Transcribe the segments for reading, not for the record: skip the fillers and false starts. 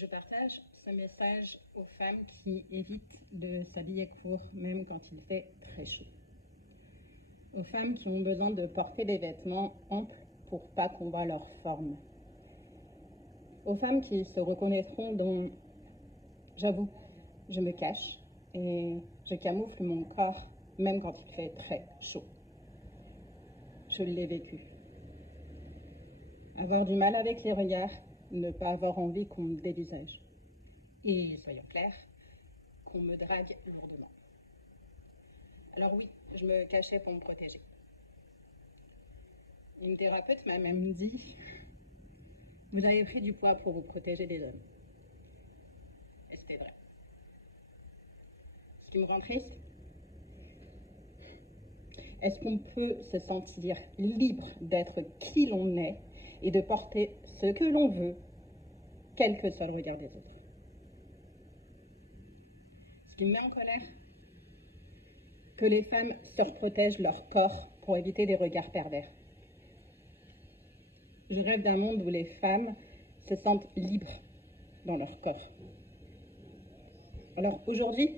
Je partage ce message aux femmes qui évitent de s'habiller court, même quand il fait très chaud. Aux femmes qui ont besoin de porter des vêtements amples pour pas qu'on voit leur forme. Aux femmes qui se reconnaîtront dans « j'avoue, je me cache et je camoufle mon corps même quand il fait très chaud ». Je l'ai vécu. Avoir du mal avec les regards, ne pas avoir envie qu'on me dévisage. Et, soyons clairs, qu'on me drague lourdement. Alors oui, je me cachais pour me protéger. Une thérapeute m'a même dit « Vous avez pris du poids pour vous protéger des hommes ». Et c'était vrai. Ce qui me rend triste, est-ce qu'on peut se sentir libre d'être qui l'on est et de porter ce que l'on veut, quel que soit le regard des autres? Ce qui me met en colère, que les femmes surprotègent leur corps pour éviter des regards pervers. Je rêve d'un monde où les femmes se sentent libres dans leur corps. Alors aujourd'hui,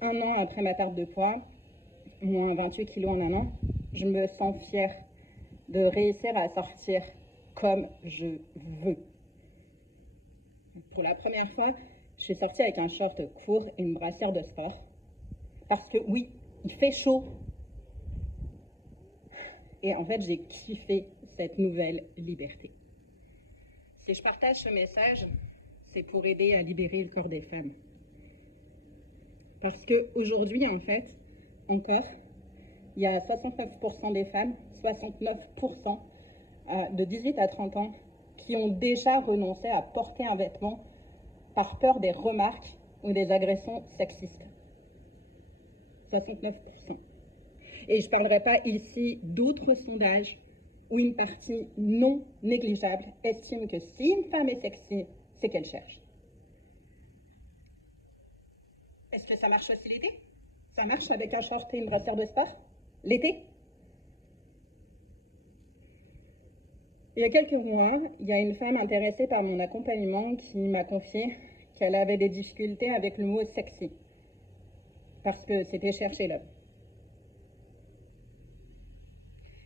1 an après ma perte de poids, moins 28 kilos en 1 an, je me sens fière de réussir à sortir comme je veux. Pour la première fois, je suis sortie avec un short court et une brassière de sport. Parce que oui, il fait chaud. Et en fait, j'ai kiffé cette nouvelle liberté. Si je partage ce message, c'est pour aider à libérer le corps des femmes. Parce qu'aujourd'hui, en fait, encore, il y a 69% des femmes, 69% de 18 à 30 ans, qui ont déjà renoncé à porter un vêtement par peur des remarques ou des agressions sexistes. 69%. Et je ne parlerai pas ici d'autres sondages où une partie non négligeable estime que si une femme est sexy, c'est qu'elle cherche. Est-ce que ça marche aussi l'été? Ça marche avec un short et une brassière de sport? L'été? Il y a quelques mois, il y a une femme intéressée par mon accompagnement qui m'a confié qu'elle avait des difficultés avec le mot sexy, parce que c'était chercher l'homme.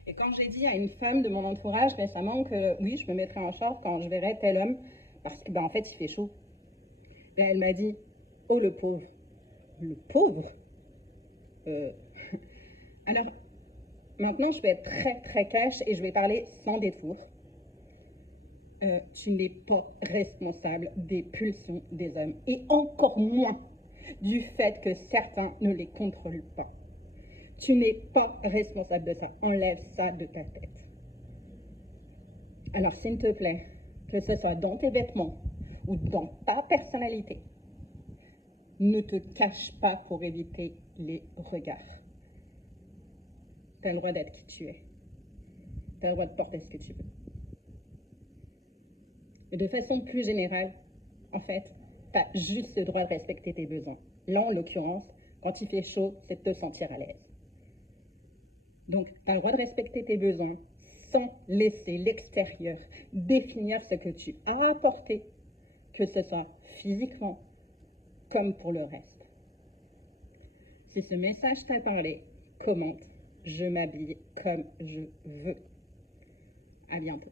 Et quand j'ai dit à une femme de mon entourage récemment que oui, je me mettrais en short quand je verrais tel homme, parce que en fait il fait chaud, elle m'a dit « Oh le pauvre ». Le pauvre Alors, maintenant je vais être très très cash et je vais parler sans détour. Tu n'es pas responsable des pulsions des hommes, et encore moins du fait que certains ne les contrôlent pas. Tu n'es pas responsable de ça. Enlève ça de ta tête. Alors, s'il te plaît, que ce soit dans tes vêtements ou dans ta personnalité, ne te cache pas pour éviter les regards. Tu as le droit d'être qui tu es. Tu as le droit de porter ce que tu veux. Et de façon plus générale, en fait, tu as juste le droit de respecter tes besoins. Là, en l'occurrence, quand il fait chaud, c'est de te sentir à l'aise. Donc, tu as le droit de respecter tes besoins sans laisser l'extérieur définir ce que tu as apporté, que ce soit physiquement comme pour le reste. Si ce message t'a parlé, commente « Je m'habille comme je veux ». À bientôt.